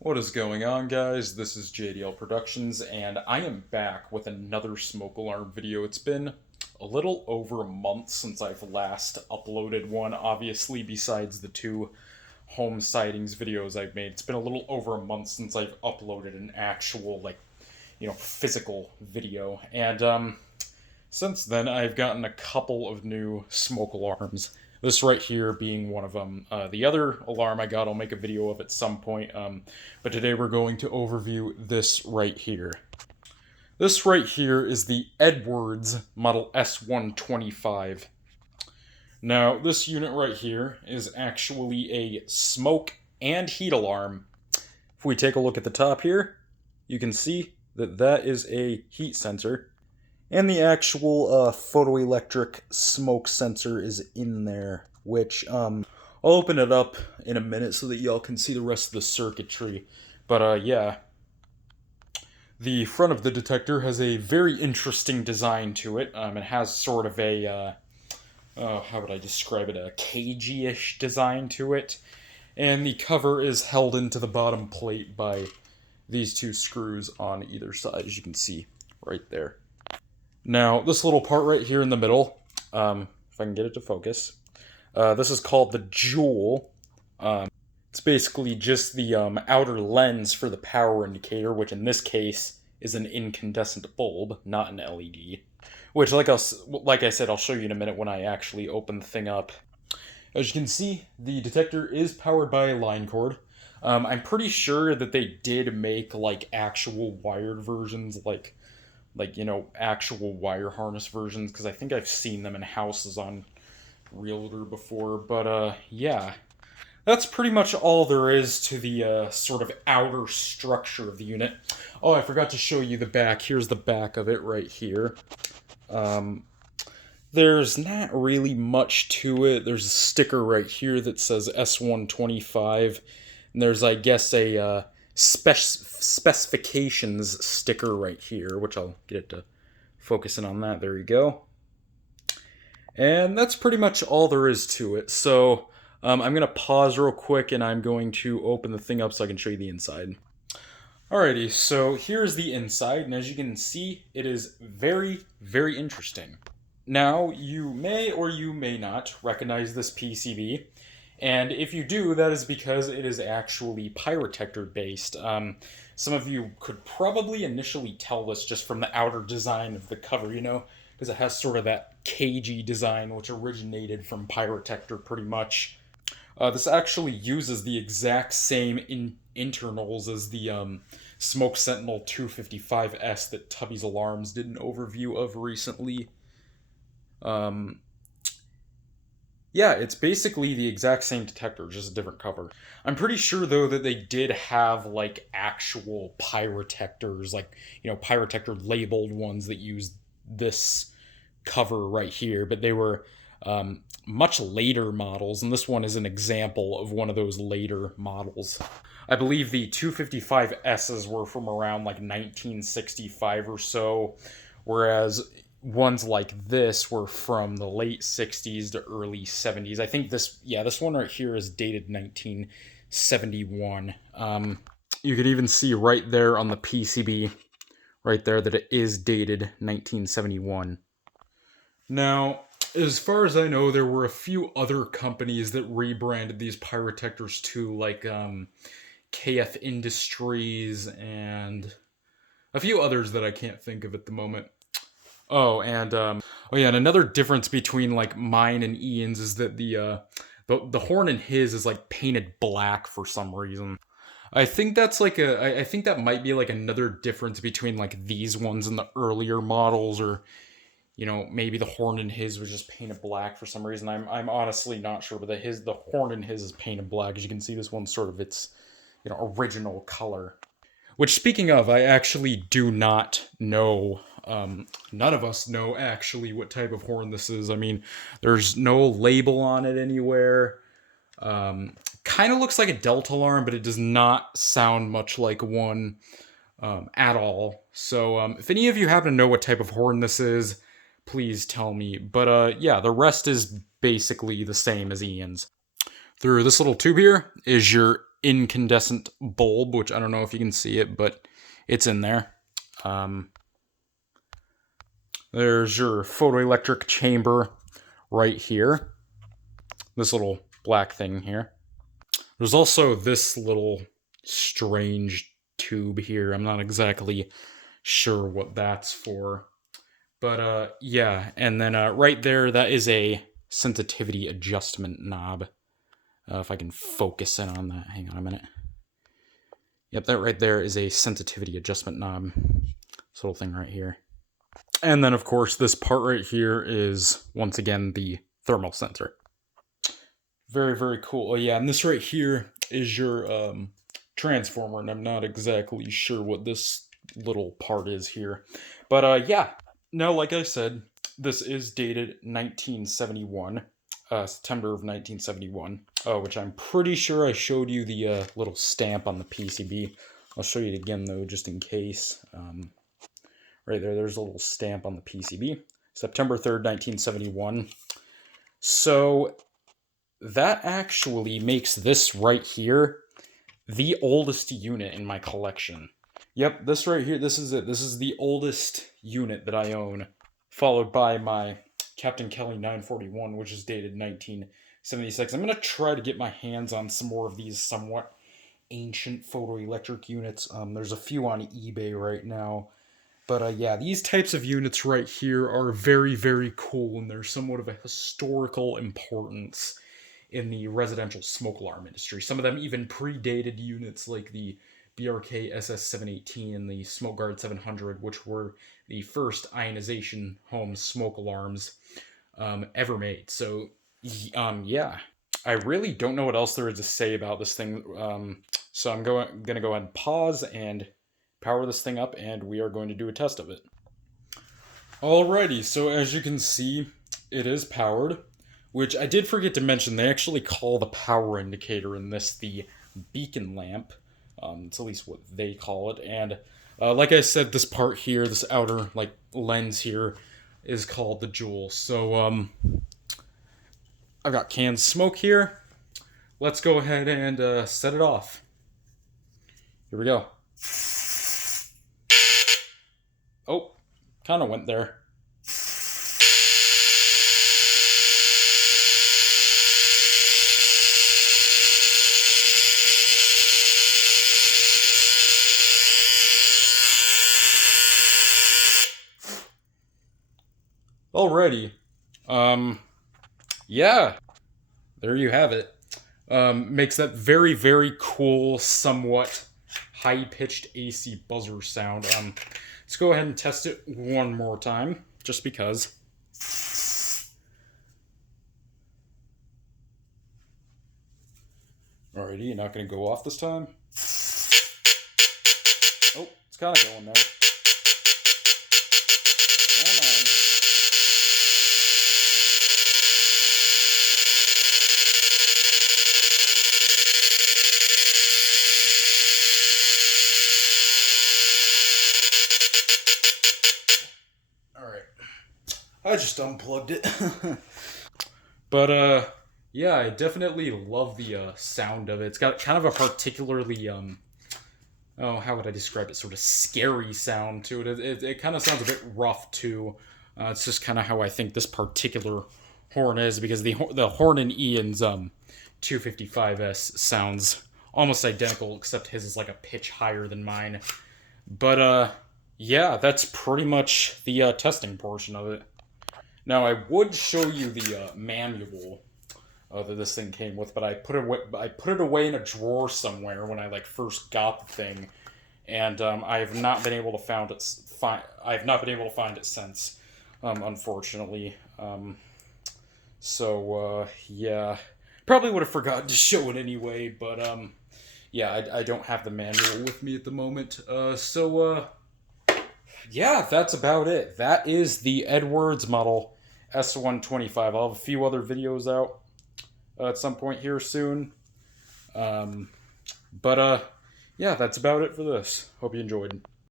What is going on, guys? This is JDL Productions, and I am back with another smoke alarm video. It's been a little over a month since I've last uploaded one, obviously, besides the two home sightings videos I've made. It's been a little over a month since I've uploaded an actual, physical video. And, since then, I've gotten a couple of new smoke alarms. This right here being one of them. The other alarm I got, I'll make a video of at some point. But today we're going to overview this right here. This right here is the Edwards model S-125. Now, this unit right here is actually a smoke and heat alarm. If we take a look at the top here, you can see that that is a heat sensor. And the actual photoelectric smoke sensor is in there, which I'll open it up in a minute so that y'all can see the rest of the circuitry. But yeah, the front of the detector has a very interesting design to it. It has sort of a, how would I describe it, a cagey-ish design to it. And the cover is held into the bottom plate by these two screws on either side, as you can see right there. Now, this little part right here in the middle, if I can get it to focus, this is called the jewel. It's basically just the outer lens for the power indicator, which in this case is an incandescent bulb, not an LED. Which, like I said, I'll show you in a minute when I actually open the thing up. As you can see, the detector is powered by a line cord. I'm pretty sure that they did make, actual wired versions, actual wire harness versions, because I think I've seen them in houses on Realtor before. But, yeah. That's pretty much all there is to the, sort of outer structure of the unit. Oh, I forgot to show you the back. Here's the back of it right here. There's not really much to it. There's a sticker right here that says S-125. And there's, I guess, a, specifications sticker right here, which I'll get it to focus in on that. There you go. And that's pretty much all there is to it. So I'm going to pause real quick and I'm going to open the thing up so I can show you the inside. Alrighty, so here's the inside, and as you can see, it is very, very interesting. Now, you may or you may not recognize this PCB. And if you do, that is because it is actually pyrotector based. Some of you could probably initially tell this just from the outer design of the cover, because it has sort of that cagey design which originated from pyrotector pretty much. This actually uses the exact same internals as the Smoke Sentinel 255S that Tubby's Alarms did an overview of recently. Yeah, it's basically the exact same detector, just a different cover. I'm pretty sure, though, that they did have, actual pyrotectors, pyrotector labeled ones that used this cover right here, but they were much later models, and this one is an example of one of those later models. I believe the 255S's were from around, 1965 or so, whereas ones like this were from the late 60s to early 70s. I think this one right here is dated 1971. You could even see right there on the PCB, right there, that it is dated 1971. Now, as far as I know, there were a few other companies that rebranded these pyrotectors too, like KF Industries and a few others that I can't think of at the moment. Oh, and and another difference between mine and Ian's is that the horn in his is painted black for some reason. I think that's I think that might be another difference between these ones and the earlier models, or maybe the horn in his was just painted black for some reason. I'm honestly not sure, but the horn in his is painted black. As you can see, this one's sort of its original color. Which, speaking of, I actually do not know. None of us know actually what type of horn this is. I mean, there's no label on it anywhere. Kind of looks like a Delta alarm, but it does not sound much like one at all. So if any of you happen to know what type of horn this is, please tell me. But yeah, the rest is basically the same as Ian's. Through this little tube here is your incandescent bulb, which I don't know if you can see it, but it's in there. There's your photoelectric chamber right here. This little black thing here. There's also this little strange tube here. I'm not exactly sure what that's for. But yeah, and then right there, that is a sensitivity adjustment knob. If I can focus in on that. Hang on a minute. Yep, that right there is a sensitivity adjustment knob. This little thing right here. And then, of course, this part right here is, once again, the thermal sensor. Very, very cool. Oh, yeah, and this right here is your transformer, and I'm not exactly sure what this little part is here. But yeah, now, like I said, this is dated 1971, September of 1971, which I'm pretty sure I showed you the little stamp on the PCB. I'll show you it again, though, just in case. Right there, there's a little stamp on the PCB. September 3rd, 1971. So that actually makes this right here the oldest unit in my collection. Yep, this right here, this is it. This is the oldest unit that I own, followed by my Captain Kelly 941, which is dated 1976. I'm going to try to get my hands on some more of these somewhat ancient photoelectric units. There's a few on eBay right now. But yeah, these types of units right here are very, very cool, and they're somewhat of a historical importance in the residential smoke alarm industry. Some of them even predated units like the BRK SS718 and the Smoke Guard 700, which were the first ionization home smoke alarms ever made. So, yeah. I really don't know what else there is to say about this thing. So I'm going to go ahead and pause and power this thing up, and we are going to do a test of it. Alrighty, so as you can see, it is powered, which I did forget to mention, they actually call the power indicator in this the beacon lamp. It's at least what they call it, and like I said, this part here, this outer like lens here, is called the jewel. So I've got canned smoke here. Let's go ahead and set it off. Here we go. Oh, kind of went there. Alrighty. Yeah. There you have it. Makes that very, very cool, somewhat high-pitched AC buzzer sound. Let's go ahead and test it one more time, just because. Alrighty, you're not going to go off this time? Oh, it's kind of going there. Come on. I just unplugged it. But, yeah, I definitely love the sound of it. It's got kind of a particularly, oh, how would I describe it? Sort of scary sound to it. It kind of sounds a bit rough, too. It's just kind of how I think this particular horn is, because the horn in Ian's 255S sounds almost identical, except his is like a pitch higher than mine. But, yeah, that's pretty much the testing portion of it. Now, I would show you the manual that this thing came with, but I put it away in a drawer somewhere when I like first got the thing, and I have not been able to find it since, unfortunately. So yeah, probably would have forgotten to show it anyway, but yeah, I don't have the manual with me at the moment. Yeah, that's about it. That is the Edwards model S-125. I'll have a few other videos out at some point here soon. But yeah, that's about it for this. Hope you enjoyed.